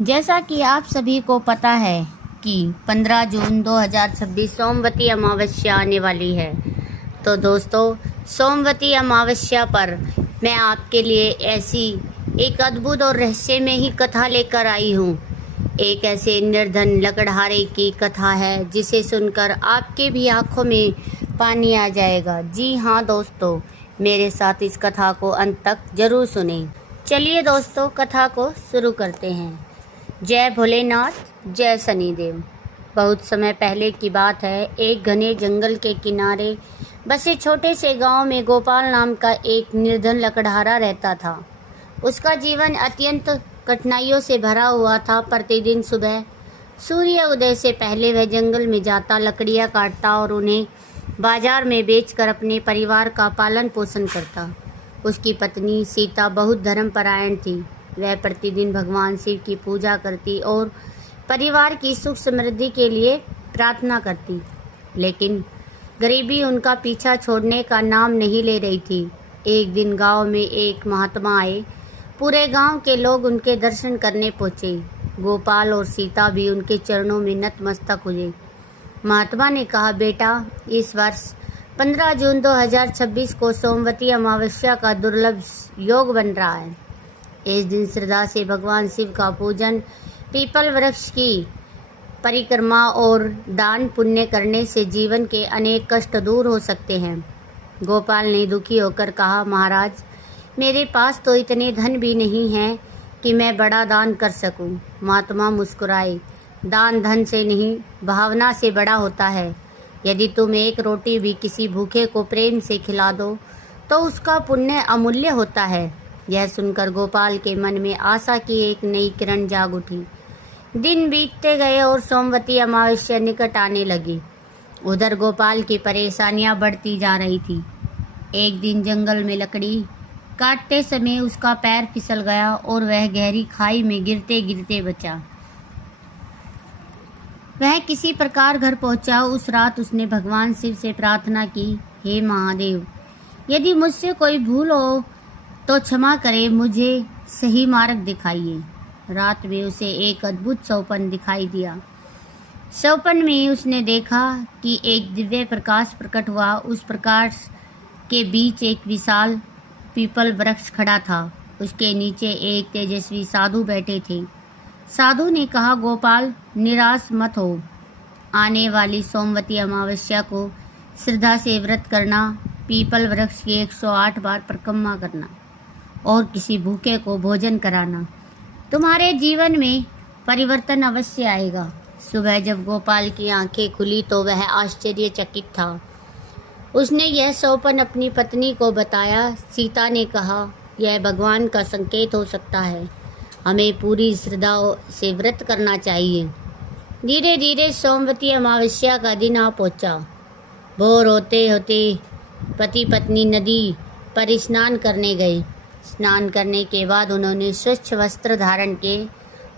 जैसा कि आप सभी को पता है कि 15 जून 2026 सोमवती अमावस्या आने वाली है। तो दोस्तों, सोमवती अमावस्या पर मैं आपके लिए ऐसी एक अद्भुत और रहस्यमय ही कथा लेकर आई हूँ। एक ऐसे निर्धन लकड़हारे की कथा है जिसे सुनकर आपके भी आंखों में पानी आ जाएगा। जी हाँ दोस्तों, मेरे साथ इस कथा को अंत तक जरूर सुनें। चलिए दोस्तों, कथा को शुरू करते हैं। जय भोलेनाथ, जय शनिदेव। बहुत समय पहले की बात है। एक घने जंगल के किनारे बसे छोटे से गांव में गोपाल नाम का एक निर्धन लकड़हारा रहता था। उसका जीवन अत्यंत कठिनाइयों से भरा हुआ था। प्रतिदिन सुबह सूर्य उदय से पहले वह जंगल में जाता, लकड़ियां काटता और उन्हें बाजार में बेचकर अपने परिवार का पालन पोषण करता। उसकी पत्नी सीता बहुत धर्मपरायण थी। वह प्रतिदिन भगवान शिव की पूजा करती और परिवार की सुख समृद्धि के लिए प्रार्थना करती, लेकिन गरीबी उनका पीछा छोड़ने का नाम नहीं ले रही थी। एक दिन गांव में एक महात्मा आए। पूरे गांव के लोग उनके दर्शन करने पहुंचे। गोपाल और सीता भी उनके चरणों में नतमस्तक हुए। महात्मा ने कहा, बेटा, इस वर्ष 15 जून 2026 को सोमवती अमावस्या का दुर्लभ योग बन रहा है। इस दिन श्रद्धा से भगवान शिव का पूजन, पीपल वृक्ष की परिक्रमा और दान पुण्य करने से जीवन के अनेक कष्ट दूर हो सकते हैं। गोपाल ने दुखी होकर कहा, महाराज, मेरे पास तो इतने धन भी नहीं है कि मैं बड़ा दान कर सकूं। महात्मा मुस्कुराए, दान धन से नहीं, भावना से बड़ा होता है। यदि तुम एक रोटी भी किसी भूखे को प्रेम से खिला दो तो उसका पुण्य अमूल्य होता है। यह सुनकर गोपाल के मन में आशा की एक नई किरण जाग उठी। दिन बीतते गए और सोमवती अमावस्या निकट आने लगी। उधर गोपाल की परेशानियां बढ़ती जा रही थी। एक दिन जंगल में लकड़ी काटते समय उसका पैर फिसल गया और वह गहरी खाई में गिरते गिरते बचा। वह किसी प्रकार घर पहुंचा। उस रात उसने भगवान शिव से प्रार्थना की, हे महादेव, यदि मुझसे कोई भूल हो तो क्षमा करे, मुझे सही मार्ग दिखाइए। रात में उसे एक अद्भुत सौपन दिखाई दिया। सौपन में उसने देखा कि एक दिव्य प्रकाश प्रकट हुआ। उस प्रकाश के बीच एक विशाल पीपल वृक्ष खड़ा था। उसके नीचे एक तेजस्वी साधु बैठे थे। साधु ने कहा, गोपाल, निराश मत हो। आने वाली सोमवती अमावस्या को श्रद्धा से व्रत करना, पीपल वृक्ष की 108 बार परिक्रमा करना और किसी भूखे को भोजन कराना। तुम्हारे जीवन में परिवर्तन अवश्य आएगा। सुबह जब गोपाल की आंखें खुली तो वह आश्चर्यचकित था। उसने यह सौपन अपनी पत्नी को बताया। सीता ने कहा, यह भगवान का संकेत हो सकता है। हमें पूरी श्रद्धा से व्रत करना चाहिए। धीरे धीरे सोमवती अमावस्या का दिन आ पहुंचा। भोर होते होते पति पत्नी नदी पर स्नान करने गए। स्नान करने के बाद उन्होंने स्वच्छ वस्त्र धारण किए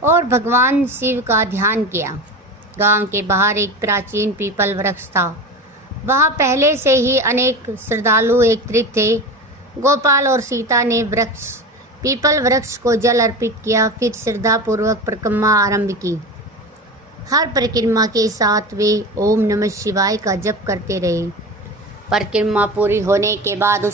और भगवान शिव का ध्यान किया। गांव के बाहर एक प्राचीन पीपल वृक्ष था। वहां पहले से ही अनेक श्रद्धालु एकत्रित थे। गोपाल और सीता ने पीपल वृक्ष को जल अर्पित किया, फिर श्रद्धापूर्वक परिक्रमा आरंभ की। हर परिक्रमा के साथ वे ओम नमः शिवाय का जप करते रहे। परिक्रमा पूरी होने के बाद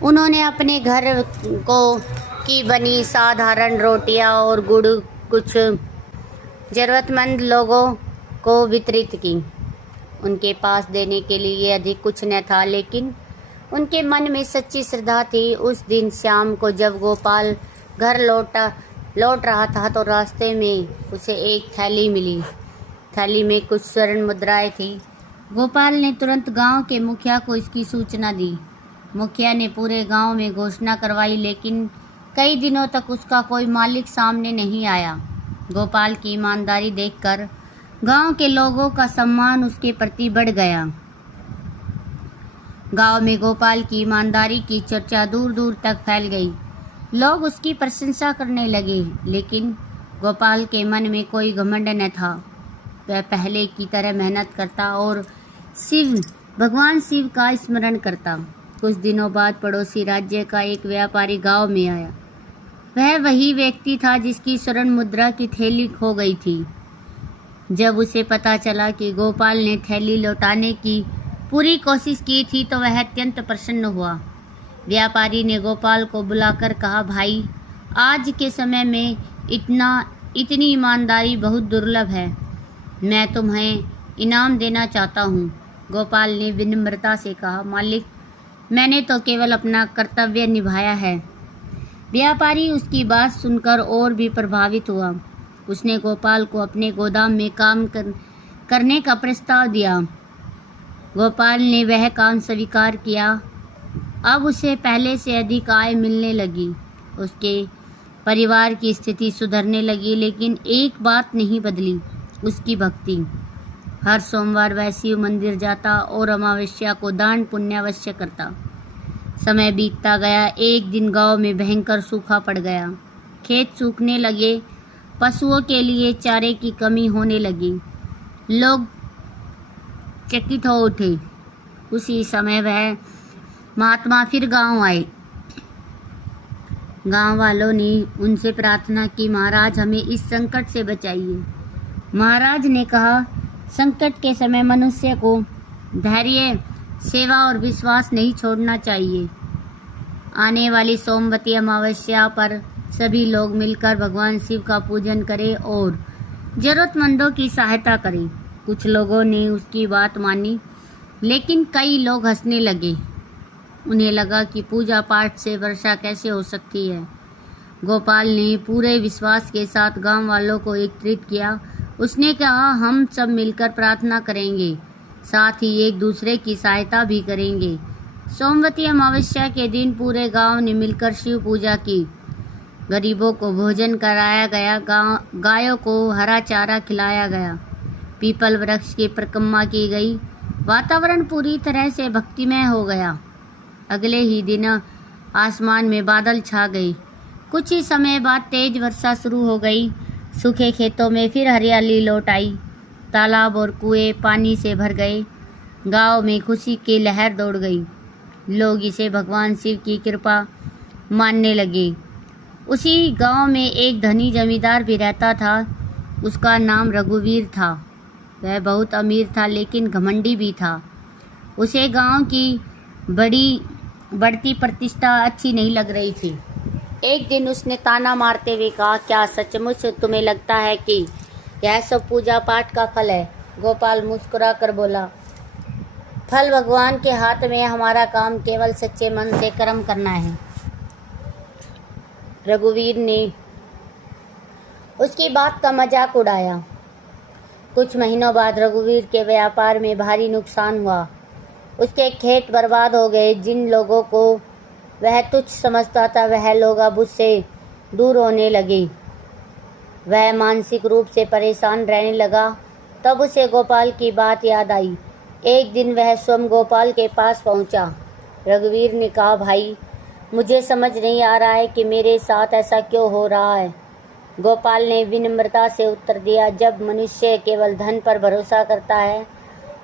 उन्होंने अपने घर की बनी साधारण रोटियां और गुड़ कुछ जरूरतमंद लोगों को वितरित की। उनके पास देने के लिए अधिक कुछ न था, लेकिन उनके मन में सच्ची श्रद्धा थी। उस दिन शाम को जब गोपाल घर लौट रहा था तो रास्ते में उसे एक थैली मिली। थैली में कुछ स्वर्ण मुद्राएं थी। गोपाल ने तुरंत गांव के मुखिया को इसकी सूचना दी। मुखिया ने पूरे गांव में घोषणा करवाई, लेकिन कई दिनों तक उसका कोई मालिक सामने नहीं आया। गोपाल की ईमानदारी देखकर गांव के लोगों का सम्मान उसके प्रति बढ़ गया। गांव में गोपाल की ईमानदारी की चर्चा दूर दूर तक फैल गई। लोग उसकी प्रशंसा करने लगे, लेकिन गोपाल के मन में कोई घमंड न था। वह पहले की तरह मेहनत करता और भगवान शिव का स्मरण करता। कुछ दिनों बाद पड़ोसी राज्य का एक व्यापारी गांव में आया। वह वही व्यक्ति था जिसकी स्वर्ण मुद्रा की थैली खो गई थी। जब उसे पता चला कि गोपाल ने थैली लौटाने की पूरी कोशिश की थी तो वह अत्यंत प्रसन्न हुआ। व्यापारी ने गोपाल को बुलाकर कहा, भाई, आज के समय में इतनी ईमानदारी बहुत दुर्लभ है। मैं तुम्हें इनाम देना चाहता हूँ। गोपाल ने विनम्रता से कहा, मालिक, मैंने तो केवल अपना कर्तव्य निभाया है। व्यापारी उसकी बात सुनकर और भी प्रभावित हुआ। उसने गोपाल को अपने गोदाम में काम करने का प्रस्ताव दिया। गोपाल ने वह काम स्वीकार किया। अब उसे पहले से अधिक आय मिलने लगी। उसके परिवार की स्थिति सुधरने लगी, लेकिन एक बात नहीं बदली, उसकी भक्ति। हर सोमवार वह शिव मंदिर जाता और अमावस्या को दान पुण्य अवश्य करता। समय बीतता गया। एक दिन गांव में भयंकर सूखा पड़ गया। खेत सूखने लगे, पशुओं के लिए चारे की कमी होने लगी। लोग चकित हो उठे। उसी समय वह महात्मा फिर गांव आए। गांव वालों ने उनसे प्रार्थना की, महाराज, हमें इस संकट से बचाइए। महाराज ने कहा, संकट के समय मनुष्य को धैर्य, सेवा और विश्वास नहीं छोड़ना चाहिए। आने वाली सोमवती अमावस्या पर सभी लोग मिलकर भगवान शिव का पूजन करें और जरूरतमंदों की सहायता करें। कुछ लोगों ने उसकी बात मानी, लेकिन कई लोग हंसने लगे। उन्हें लगा कि पूजा पाठ से वर्षा कैसे हो सकती है। गोपाल ने पूरे विश्वास के साथ गांव वालों को एकत्रित किया। उसने कहा, हम सब मिलकर प्रार्थना करेंगे, साथ ही एक दूसरे की सहायता भी करेंगे। सोमवती अमावस्या के दिन पूरे गांव ने मिलकर शिव पूजा की। गरीबों को भोजन कराया गया, गायों को हरा चारा खिलाया गया, पीपल वृक्ष की परिक्रमा की गई। वातावरण पूरी तरह से भक्तिमय हो गया। अगले ही दिन आसमान में बादल छा गए। कुछ ही समय बाद तेज वर्षा शुरू हो गई। सूखे खेतों में फिर हरियाली लौट आई। तालाब और कुएं पानी से भर गए। गांव में खुशी की लहर दौड़ गई। लोग इसे भगवान शिव की कृपा मानने लगे। उसी गांव में एक धनी जमींदार भी रहता था। उसका नाम रघुवीर था। वह बहुत अमीर था, लेकिन घमंडी भी था। उसे गांव की बढ़ती प्रतिष्ठा अच्छी नहीं लग रही थी। एक दिन उसने ताना मारते हुए कहा, क्या सचमुच तुम्हें लगता है कि यह सब पूजा पाठ का फल है? गोपाल मुस्कुरा कर बोला, फल भगवान के हाथ में है। हमारा काम केवल सच्चे मन से कर्म करना है। रघुवीर ने उसकी बात का मजाक उड़ाया। कुछ महीनों बाद रघुवीर के व्यापार में भारी नुकसान हुआ। उसके खेत बर्बाद हो गए। जिन लोगों को वह तुच्छ समझता था, वह लोग अब उससे दूर होने लगे। वह मानसिक रूप से परेशान रहने लगा। तब उसे गोपाल की बात याद आई। एक दिन वह स्वयं गोपाल के पास पहुंचा। रघुवीर ने कहा, भाई, मुझे समझ नहीं आ रहा है कि मेरे साथ ऐसा क्यों हो रहा है। गोपाल ने विनम्रता से उत्तर दिया, जब मनुष्य केवल धन पर भरोसा करता है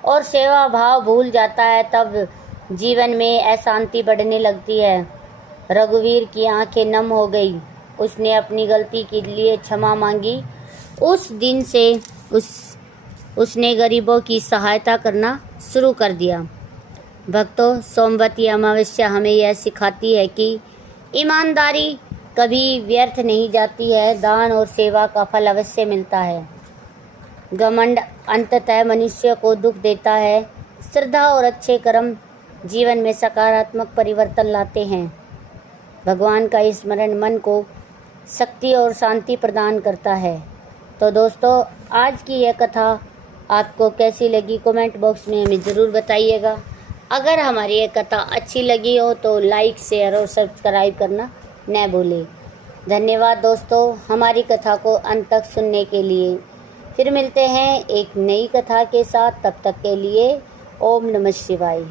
और सेवा भाव भूल जाता है, तब जीवन में अशांति बढ़ने लगती है। रघुवीर की आंखें नम हो गई। उसने अपनी गलती के लिए क्षमा मांगी। उस दिन से उसने गरीबों की सहायता करना शुरू कर दिया। भक्तों, सोमवती अमावस्या हमें यह सिखाती है कि ईमानदारी कभी व्यर्थ नहीं जाती है। दान और सेवा का फल अवश्य मिलता है। घमंड अंततः मनुष्य को दुख देता है। श्रद्धा और अच्छे कर्म जीवन में सकारात्मक परिवर्तन लाते हैं। भगवान का स्मरण मन को शक्ति और शांति प्रदान करता है। तो दोस्तों, आज की यह कथा आपको कैसी लगी, कमेंट बॉक्स में हमें ज़रूर बताइएगा। अगर हमारी ये कथा अच्छी लगी हो तो लाइक, शेयर और सब्सक्राइब करना न भूलें। धन्यवाद दोस्तों, हमारी कथा को अंत तक सुनने के लिए। फिर मिलते हैं एक नई कथा के साथ। तब तक के लिए ओम नमः शिवाय।